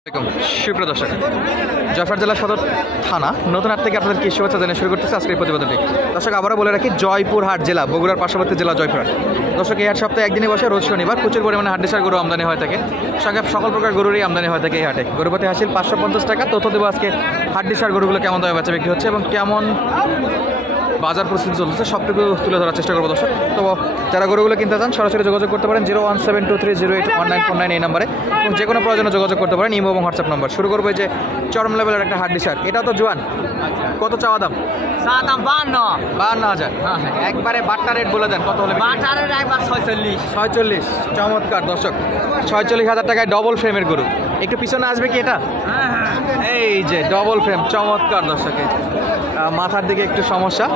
সুপ্রিয় দর্শক, জয়পুরহাট জেলা সদর থানা নতুন হাট থেকে আপনাদের কি শুভেচ্ছা জানিয়ে শুরু করতেছে আজকের প্রতিবেদনটি। দর্শক, আবারও বলে রাখি, জয়পুরহাট জেলা বগুড়ার পার্শ্ববর্তী জেলা জয়পুরহাট। দর্শক, এই হাট সপ্তাহে একদিনই বসে, রোজ শনিবার। প্রচুর পরিমাণে হাড্ডিসার গরু আমদানি হয়ে থাকে, সঙ্গে সকল প্রকার গরুরই আমদানি হয়ে থাকে এই হাটে। গরুপতি হাসিল 550 টাকা। তথ্য দেবো আজকে হাড্ডিসার গরুগুলো কেমন দামে বেচা বিক্রি হচ্ছে এবং কেমন বাজার পরিস্থিতি চলছে সবটুকু তুলে ধরার চেষ্টা করবো দর্শক। তো যারা গরুগুলো কিনতে চান সরাসরি যোগাযোগ করতে পারেন 01723081949 এই নাম্বারে, এবং যে কোনো প্রয়োজনে যোগাযোগ করতে পারেন ইমো এবং হোয়াটসঅ্যাপ নাম্বার। শুরু করবো যে চরম লেভেলের একটা হাড্ডিসার, এটা তো জোয়ান। কত চাওয়া দাম? 52,000। একবারে বাট্টা রেট বলে দেন, কত হলে? 46। চমৎকার দর্শক, 46,000 টাকায় ডবল ফ্রেমের গরু। একটু পিছনে আসবে কি এটা? এই যে ডবল ফ্রেম, চমৎকার দর্শক। মাথার দিকে একটু সমস্যা,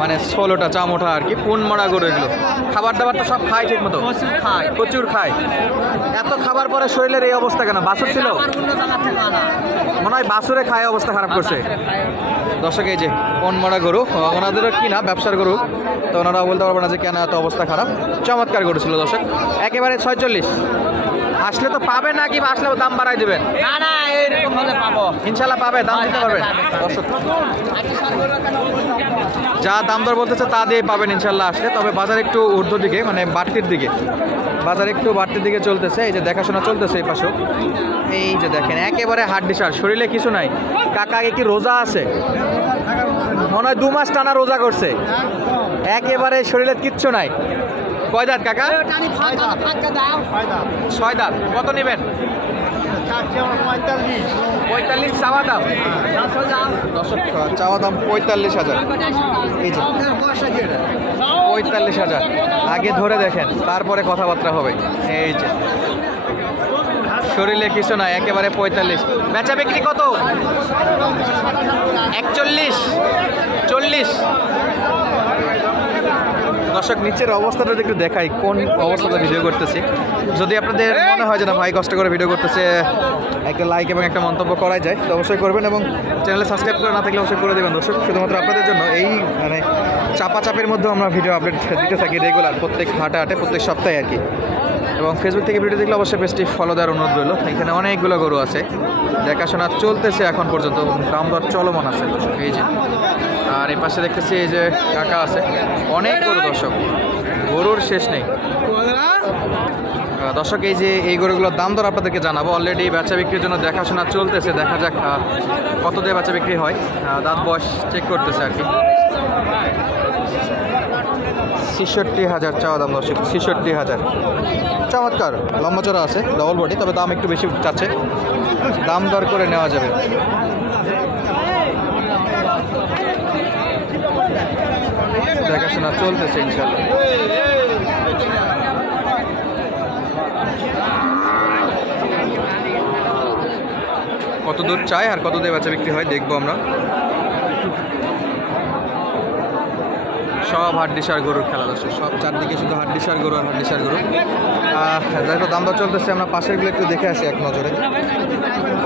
মানে ষোলোটা চামোটা আর কি, পুন মরা গরু এগুলো। খাবার দাবার তো সব খায় ঠিক মতো? প্রচুর খায়। এত খাবার পরে শরীরের এই অবস্থা কেন? বাছুর ছিল মনে হয়, বাছুরে খায় অবস্থা খারাপ করছে দর্শক। এই যে পুন মরা গরু, ওনাদেরও কিনা ব্যবসার গরু, তো ওনারা বলতে পারবো না যে কেন এত অবস্থা খারাপ। চমৎকার গরু ছিল দর্শক, একেবারে 46। আসলে তো পাবে নাকি, বা আসলে দাম বাড়াই দেবেন? না, এরকম হলে পাবো, ইনশাল্লাহ পাবে, দাম দিতে পারবেন দর্শক। যা দাম দর বলতেছে তা দিয়ে পাবেন ইনশাল্লাহ আসলে। তবে বাজার একটু ঊর্ধ্ব দিকে, মানে বাড়তির দিকে, বাজার একটু বাড়তির দিকে চলতেছে। এই যে দেখাশোনা চলতেছে এই পাশেও। এই যে দেখেন, একেবারে হাড্ডিসার, শরীরে কিছু নাই। কাকা কি রোজা আছে? মনে হয় 2 মাস টানা রোজা করছে, একেবারে শরীরে কিচ্ছু নাই। কয় দাঁত কাকা? 6 দাঁত। কত নেবেন? 45 চাওয়া দাম। চাওয়া দাম 45,000। এই যে 45,000। আগে ধরে দেখেন, তারপরে কথাবার্তা হবে। এই যে শরীরে কিছু না, একেবারে 45। বেচা বিক্রি কত? 41, 40। দর্শক, নিচের অবস্থাটা একটু দেখাই, কোন অবস্থাটা ভিডিও করতেছি। যদি আপনাদের মনে হয় যে না ভাই কষ্ট করে ভিডিও করতেছে, একটা লাইক এবং একটা মন্তব্য করা যায় তো অবশ্যই করবেন, এবং চ্যানেলে সাবস্ক্রাইব করে না থাকলে অবশ্যই করে দেবেন দর্শক। শুধুমাত্র আপনাদের জন্য এই মানে চাপের মধ্যে আমরা ভিডিও আপডেট দিতে থাকি রেগুলার, প্রত্যেক হাটে প্রত্যেক সপ্তাহে আর কি। এবং ফেসবুক থেকে ভিডিও দেখলে অবশ্যই পেজটি ফলো দেওয়ার অনুরোধ রইল। এখানে অনেকগুলো গরু আছে, দেখাশোনা চলতেছে এখন পর্যন্ত, দাম দর চলমান আছে দর্শক। এই যে, আর এই পাশে দেখতেছি এই যে কাকা আছে, অনেক গরু দর্শক, গরুর শেষ নেই দর্শক। এই যে এই গরুগুলোর দাম দর আপনাদেরকে জানাবো। অলরেডি বেচা বিক্রির জন্য দেখাশোনা চলতেছে, দেখা যাক কত দিয়ে বেচা বিক্রি হয়। দাঁত বয়স চেক করতেছে আর কি। 66,000 চাওয়া দাম দর্শক, 66,000। চমৎকার লম্বা চড়া আছে, ডবল বডি, তবে দাম একটু বেশি চাচ্ছে, দাম দর করে নেওয়া যাবে। দেখাশোনা চলতেছে ইনশাল্লাহ। কত দূর চাই আর কত দিয়ে বেচা বিক্রি হয় দেখবো আমরা। সব হাড্ডিসার গরুর খেলা দর্শক, সব চারদিকে শুধু হাড্ডিসার গরু আর হাড্ডিসার গরু। দেখো দাম দর চলতেছে, আমরা পাশেরগুলো একটু দেখে আসি এক নজরে,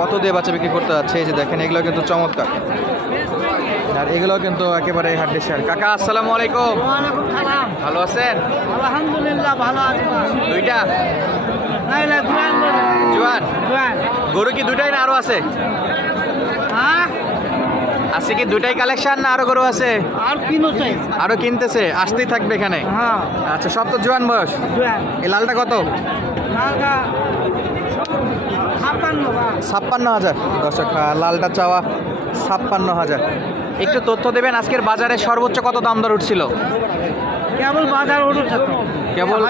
কত দিয়ে বাচ্চা বিক্রি করতে যাচ্ছে। এই যে দেখেন, এগুলো কিন্তু চমৎকার, আর এগুলো কিন্তু একেবারে হাড্ডিসার। কাকা আসসালামু আলাইকুম। ভালো আছেন? আলহামদুলিল্লাহ ভালো আছি। দুইটা জোয়ান গরু কি দুটাই না আরো আছে? আছে কি দুটাই কালেকশন না আরো গরু আছে? আরো কিনতেছে, আসতেই থাকবে এখানে। আচ্ছা, সব তো জোয়ান বয়স। এই লালটা কত? 56,000 দর্শক, লালটা চাওয়া 56,000। একটু তথ্য দেবেন, আজকের বাজারে সর্বোচ্চ কত দাম দর উঠছিল? কেবল বাজার উঠেছে, কেবল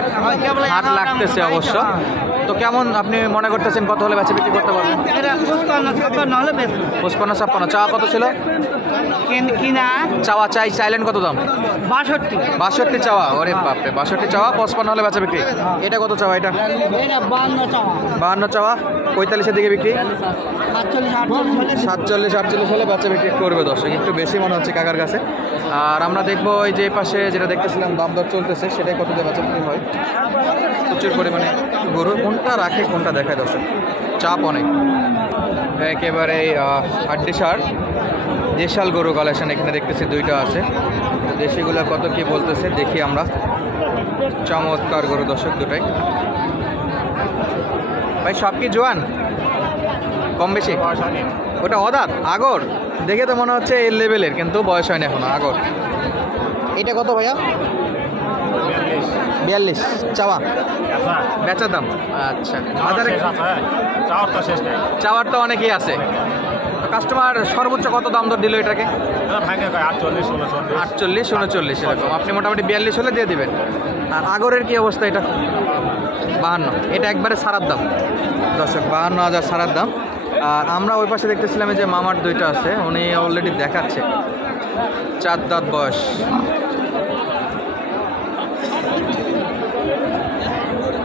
হাট লাগতেছে অবশ্য। তো কেমন আপনি মনে করতেছেন কত হলে বেচা বিক্রি করতে পারবেন? 55-56। চাওয়া কত ছিল? চাওয়া চাইলেন কত দাম? 62 চাওয়া। ওরে বাপরে, 62 চাওয়া, 55 হলে বেচা বিক্রি। এটা কত চাওয়া? এটা 52 চাওয়া, 45-এর দিকে বিক্রি। 47-48 হলে বেচা বিক্রি করবে দর্শক। একটু বেশি মনে হচ্ছে কাকার কাছে। আর আমরা দেখবো এই যে পাশে যেটা দেখতেছিলাম দাম দর চলতেছে, সেটাই কত দিয়ে বেচা বিক্রি হয়। প্রচুর পরিমাণে গরু, কোনটা রাখে কোনটা দেখায় দর্শক, চাপ অনেক। একেবারে হাড্ডিসার দেশাল গরু কালেকশন এখানে দেখতেছি, দুইটা আছে। দেশিগুলো কত কি বলতেছে দেখি আমরা। চমৎকার গরু দর্শক দুটাই। ভাই সব কি জোয়ান? কম বেশি? ওটা অদাঁত আগর দেখে তো মনে হচ্ছে এই লেভেলের, কিন্তু বয়স হয়নি এখনো, আগর। এটা কত ভাইয়া? 42 চাওয়া, বেচার দাম? আচ্ছা, বাজারে চাওয়ার তো অনেকেই আছে। কাস্টমার সর্বোচ্চ কত দাম দর দিল এটাকে? 48 39 এরকম। আপনি মোটামুটি 42 হলে দিয়ে দিবেন। আর আগরের কি অবস্থা? এটা 52, এটা একবারে সারার দাম দর্শক, 52,000 সারার দাম। আর আমরা ওই পাশে দেখতেছিলাম যে মামার দুইটা আছে, উনি অলরেডি দেখাচ্ছে, 4 দাঁত বয়স।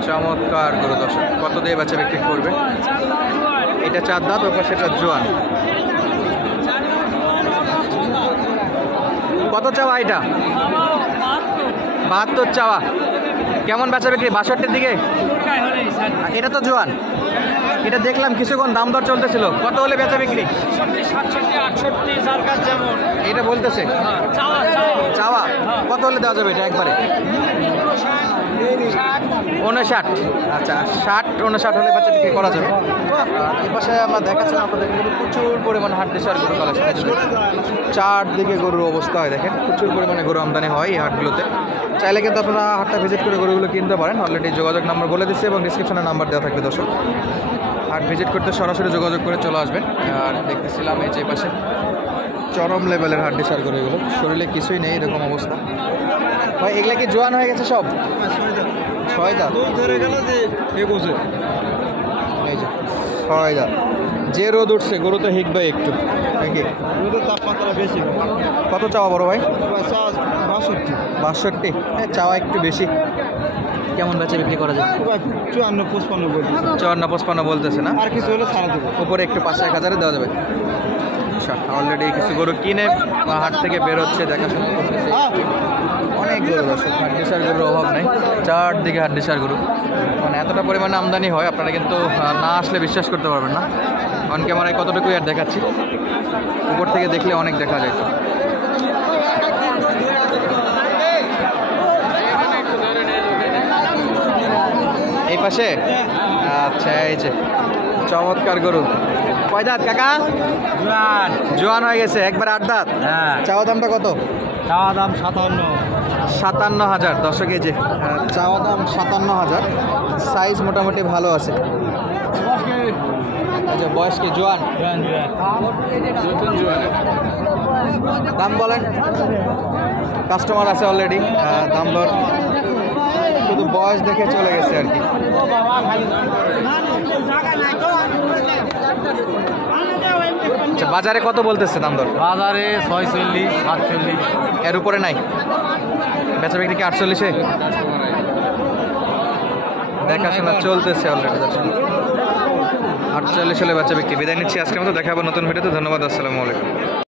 চমৎকার গরু দর্শক, কত দিয়ে বাচ্চা বিক্রি করবে? এটা 4 দাঁত, ওই পাশে এটা জোয়ান। কত চাওয়া এটা? 72 চাওয়া। কেমন বেচা বিক্রি? 62-র দিকে? এটা তো জোয়ান, এটা দেখলাম কিছুক্ষণ দাম দর চলতেছিল, কত হলে বেচা বিক্রি? 67-68 এটা বলতেছে চাওয়া। কত হলে দেওয়া যাবে এটা একবারে? 59। আচ্ছা, 60-59 হলে বেচা বিক্রি করা যাবে। এই পাশে আমরা দেখাচ্ছিলাম আপনাদের কিন্তু প্রচুর পরিমাণে হাট দেশার গরু কালেকশন। চারদিকে গরুর অবস্থা হয় দেখেন, প্রচুর পরিমাণে গরু আমদানি হয় এই হাটগুলোতে। চাইলে কিন্তু আপনারা হাটটা ভিজিট করে গরুগুলো কিনতে পারেন। অলরেডি যোগাযোগ নাম্বার বলে দিচ্ছি এবং ডিসক্রিপশনে নাম্বার দেওয়া থাকবে দর্শক। হাট ভিজিট করতে সরাসরি যোগাযোগ করে চলে আসবেন। আর দেখতেছিলাম এই যে পাশে চরম লেভেলের হাট দেশার গরু, এগুলো শরীরে কিছুই নেই, এরকম অবস্থা। ভাই এগুলা কি জোয়ান হয়ে গেছে সব? 6 দাঁত ধরে গেল যে এই যে 6 দাঁত। যে রোদ উঠছে গরু তো হিকবে একটু নাকি? রোদের তাপমাত্রা বেশি। কত চাওয়া বড় ভাই? 62। চাওয়া একটু বেশি। কেমন বেচা বিক্রি করা যায়? 54-55 বলতেছে। 54-55 বলতেছে না? আর কিছু হলে ছাড়া দেবো, উপরে একটু 5-1000 দেওয়া যাবে। আচ্ছা, অলরেডি কিছু গরু কিনে হাট থেকে বের হচ্ছে, দেখাশোনা করতেছে। অনেক গরু দর্শক, হাড্ডিসার গরুর অভাব নেই, চারদিকে হাড্ডিসার গরু। মানে এতটা পরিমাণে আমদানি হয়, আপনারা কিন্তু না আসলে বিশ্বাস করতে পারবেন না। অন ক্যামেরায় কতটুকু আর দেখাচ্ছি, উপর থেকে দেখলে অনেক দেখা যায়। এই পাশে আচ্ছা, এই যে চমৎকার গরু। কয় দাঁত কাকা? জোয়ান হয়ে গেছে, একবার 8 দাঁত। চাওয়া দামটা কত? চাওয়া দাম 57,000 দর্শক। এই যে চাওয়া দাম 57,000। সাইজ মোটামুটি ভালো আছে। আচ্ছা, বয়স কি? জোয়ান। দাম বলেন, কাস্টমার আছে অলরেডি, দাম দর শুধু বয়স দেখে চলে গেছে আর কি। আচ্ছা, বাজারে কত বলতেছে দাম দর? বাজারে 46-47। এর উপরে নাই? বেচা বিক্রি কি 48-এ? দেখাশোনা চলতেছে অলরেডি দর্শক। 48 হলে বেচা বিক্রি। বিদায় নিচ্ছি আজকের মতো, দেখাবো নতুন ভিডিওতে। ধন্যবাদ, আসসালামু আলাইকুম।